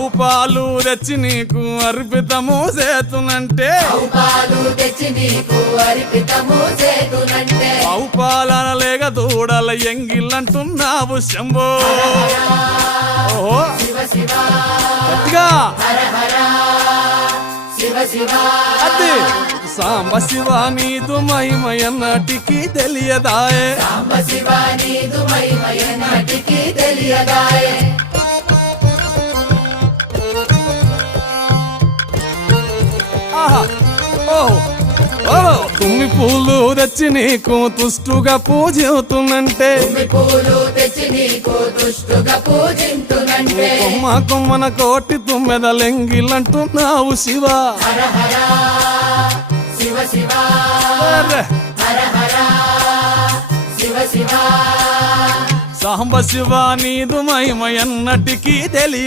ఆవు పాలు తెచ్చి నీకు అర్పితము చేతునంటే ఆవు పాలన లేక దూడల ఎంగిల్లంటున్నావు శంభో ఓహో గట్టిగా అదే సాంబ శివ నీదు మహిమయన్నటికి తెలియదాయే తుమ్మి పూలు తెచ్చి నీకు తుష్టుగా పూజిస్తున్నంటే కొమ్మ కొమ్మన కోటి తుమ్మెదలెంగిలంటున్నావు శివ సాంబ శివ నీదు మహిమయన్నటికి తెలియ